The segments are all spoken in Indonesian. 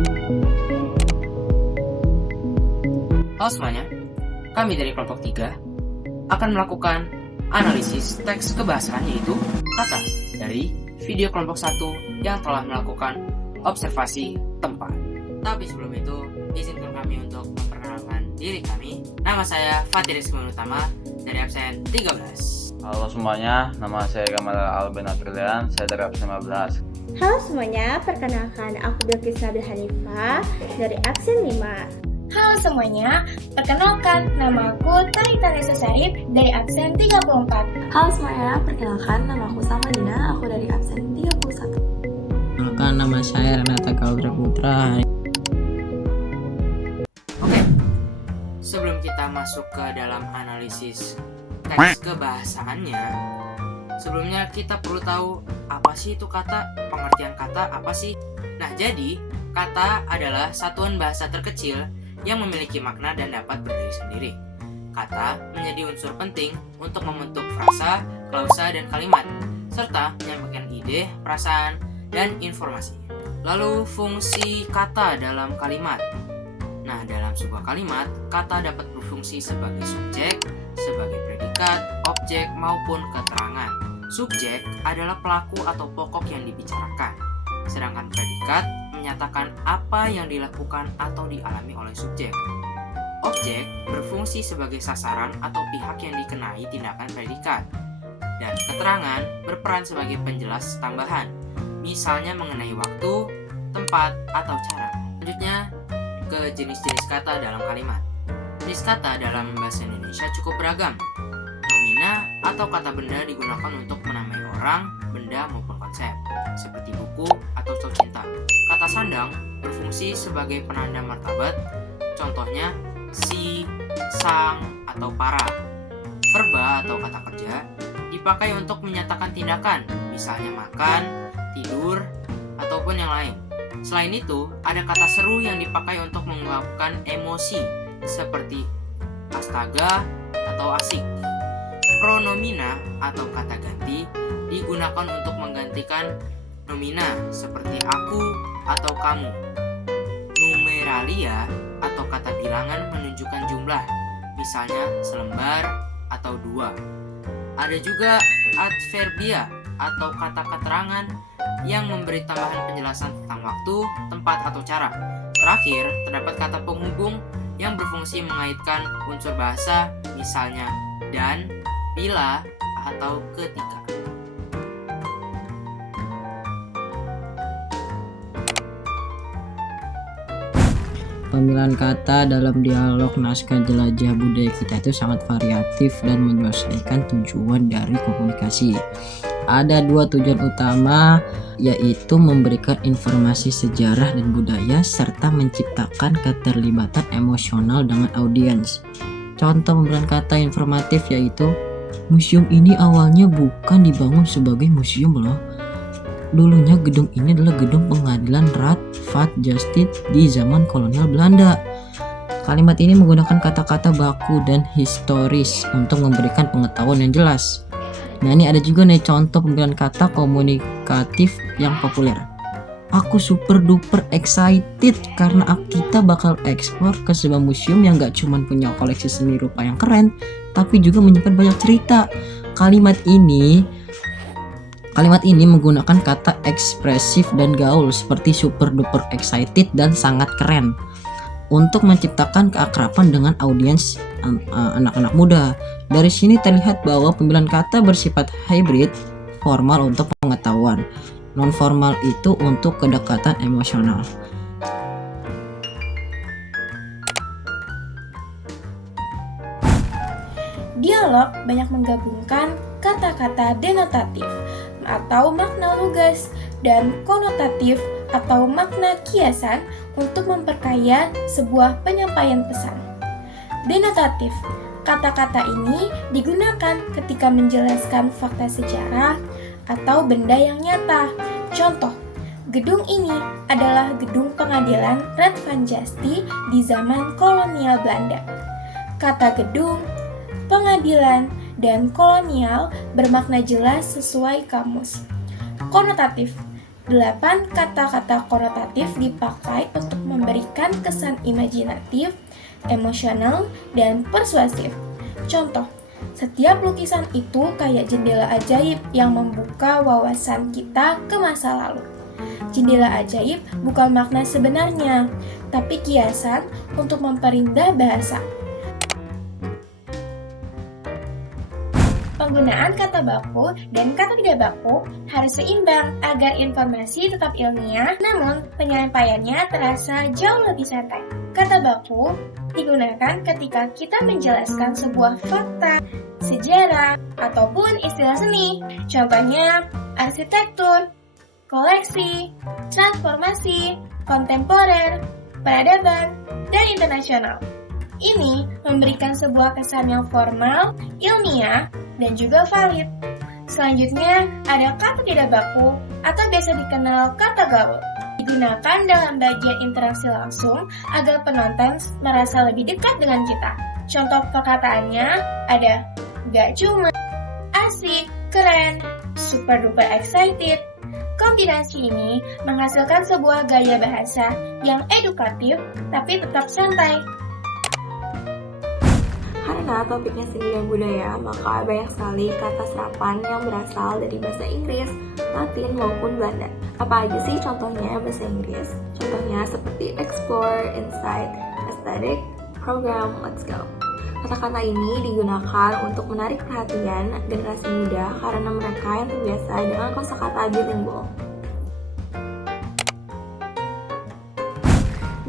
Halo semuanya, kami dari kelompok 3 akan melakukan analisis teks kebahasaan, yaitu kata dari video kelompok 1 yang telah melakukan observasi tempat. Tapi sebelum itu, izinkan kami untuk memperkenalkan diri kami. Nama saya Fatih Rizky Utama dari absen 13. Halo semuanya, nama saya Gamal Alben Aprilian, saya dari absen 15. Halo semuanya, perkenalkan aku Bilqis Nabil Hanifah dari absen 5. Halo semuanya, perkenalkan nama aku Tarita Nesa Sarip dari absen 34. Halo semuanya, perkenalkan nama aku Samadina, aku dari absen 31. Perkenalkan nama saya Renata Gaudra Putra. Oke, sebelum kita masuk ke dalam analisis teks kebahasaannya, sebelumnya kita perlu tahu apa sih itu kata, pengertian kata apa sih. Nah, jadi kata adalah satuan bahasa terkecil yang memiliki makna dan dapat berdiri sendiri. Kata menjadi unsur penting untuk membentuk frasa, klausa, dan kalimat, serta menyampaikan ide, perasaan, dan informasi. Lalu fungsi kata dalam kalimat. Nah, dalam sebuah kalimat, kata dapat berfungsi sebagai subjek, sebagai predikat, objek, maupun keterangan. Subjek adalah pelaku atau pokok yang dibicarakan, sedangkan predikat menyatakan apa yang dilakukan atau dialami oleh subjek. Objek berfungsi sebagai sasaran atau pihak yang dikenai tindakan predikat, dan keterangan berperan sebagai penjelas tambahan, misalnya mengenai waktu, tempat, atau cara. Selanjutnya ke jenis-jenis kata dalam kalimat. Jenis kata dalam bahasa Indonesia cukup beragam. Nomina atau kata benda digunakan untuk menamai orang, benda, maupun konsep, seperti buku atau contoh cinta. Kata sandang berfungsi sebagai penanda martabat, contohnya si, sang, atau para. Verba atau kata kerja dipakai untuk menyatakan tindakan, misalnya makan, tidur, ataupun yang lain. Selain itu, ada kata seru yang dipakai untuk mengungkapkan emosi, seperti astaga atau asik. Pronomina atau kata ganti digunakan untuk menggantikan nomina seperti aku atau kamu. Numeralia atau kata bilangan menunjukkan jumlah, misalnya selembar atau 2. Ada juga adverbia atau kata keterangan yang memberi tambahan penjelasan tentang waktu, tempat, atau cara. Terakhir, terdapat kata penghubung yang berfungsi mengaitkan unsur bahasa, misalnya dan, bila, atau ketika. Pemilihan kata dalam dialog naskah jelajah budaya kita itu sangat variatif dan menyelesaikan tujuan dari komunikasi. Ada 2 tujuan utama, yaitu memberikan informasi sejarah dan budaya serta menciptakan keterlibatan emosional dengan audiens. Contoh pemilihan kata informatif yaitu, museum ini awalnya bukan dibangun sebagai museum loh. Dulunya gedung ini adalah gedung pengadilan Raad Vaat Justice di zaman kolonial Belanda. Kalimat ini menggunakan kata-kata baku dan historis untuk memberikan pengetahuan yang jelas. Nah, ini ada juga nih contoh pemilihan kata komunikatif yang populer. Aku super duper excited karena kita bakal ekspor ke sebuah museum yang gak cuma punya koleksi seni rupa yang keren, tapi juga menyimpan banyak cerita. Kalimat ini menggunakan kata ekspresif dan gaul seperti super duper excited dan sangat keren untuk menciptakan keakraban dengan audiens anak-anak muda. Dari sini terlihat bahwa pemilihan kata bersifat hybrid, formal untuk pengetahuan, non formal itu untuk kedekatan emosional. Dialog banyak menggabungkan kata-kata denotatif atau makna lugas dan konotatif atau makna kiasan untuk memperkaya sebuah penyampaian pesan. Denotatif, kata-kata ini digunakan ketika menjelaskan fakta sejarah atau benda yang nyata. Contoh, gedung ini adalah gedung pengadilan Raad Vaat Justice di zaman kolonial Belanda. Kata gedung, pengadilan, dan kolonial bermakna jelas sesuai kamus. Konotatif, 8 kata-kata konotatif dipakai untuk memberikan kesan imajinatif, emosional, dan persuasif. Contoh, setiap lukisan itu kayak jendela ajaib yang membuka wawasan kita ke masa lalu. Jendela ajaib bukan makna sebenarnya, tapi kiasan untuk memperindah bahasa. Penggunaan kata baku dan kata tidak baku harus seimbang agar informasi tetap ilmiah, namun penyampaiannya terasa jauh lebih santai. Kata baku digunakan ketika kita menjelaskan sebuah fakta, sejarah, ataupun istilah seni. Contohnya, arsitektur, koleksi, transformasi, kontemporer, peradaban, dan internasional. Ini memberikan sebuah kesan yang formal, ilmiah, dan juga valid. Selanjutnya, ada kata tidak baku atau biasa dikenal kata gaul. Digunakan dalam bagian interaksi langsung agar penonton merasa lebih dekat dengan kita. Contoh perkataannya ada gak cuma, asik, keren, super duper excited. Kombinasi ini menghasilkan sebuah gaya bahasa yang edukatif tapi tetap santai. Karena topiknya seni dan budaya, maka banyak sekali kata serapan yang berasal dari bahasa Inggris, Latin maupun Belanda. Apa aja sih contohnya bahasa Inggris? Contohnya seperti explore, insight, aesthetic, program, let's go. Kata-kata ini digunakan untuk menarik perhatian generasi muda karena mereka yang terbiasa dengan kosakata bilingual.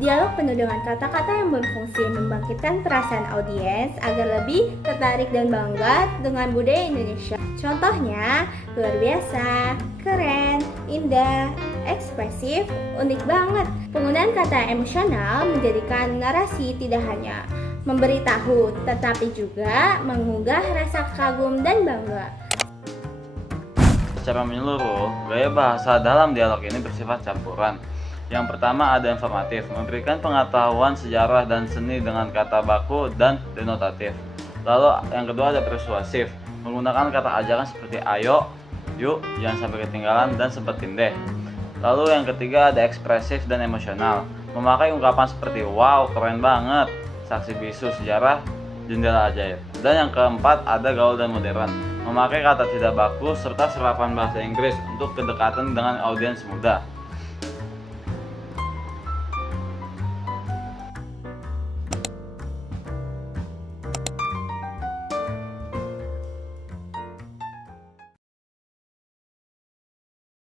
Dialog penuh dengan kata-kata yang berfungsi membangkitkan perasaan audiens agar lebih tertarik dan bangga dengan budaya Indonesia. Contohnya, luar biasa, keren, indah, ekspresif, unik banget. Penggunaan kata emosional menjadikan narasi tidak hanya memberitahu, tetapi juga menggugah rasa kagum dan bangga. Secara menyeluruh, gaya bahasa dalam dialog ini bersifat campuran. Yang pertama ada informatif, memberikan pengetahuan sejarah dan seni dengan kata baku dan denotatif. Lalu yang kedua ada persuasif, menggunakan kata ajakan seperti ayo, yuk, jangan sampai ketinggalan, dan sempetin deh. Lalu yang ketiga ada ekspresif dan emosional, memakai ungkapan seperti wow, keren banget, saksi bisu sejarah, jendela ajaib. Dan yang keempat ada gaul dan modern, memakai kata tidak baku serta serapan bahasa Inggris untuk kedekatan dengan audiens muda.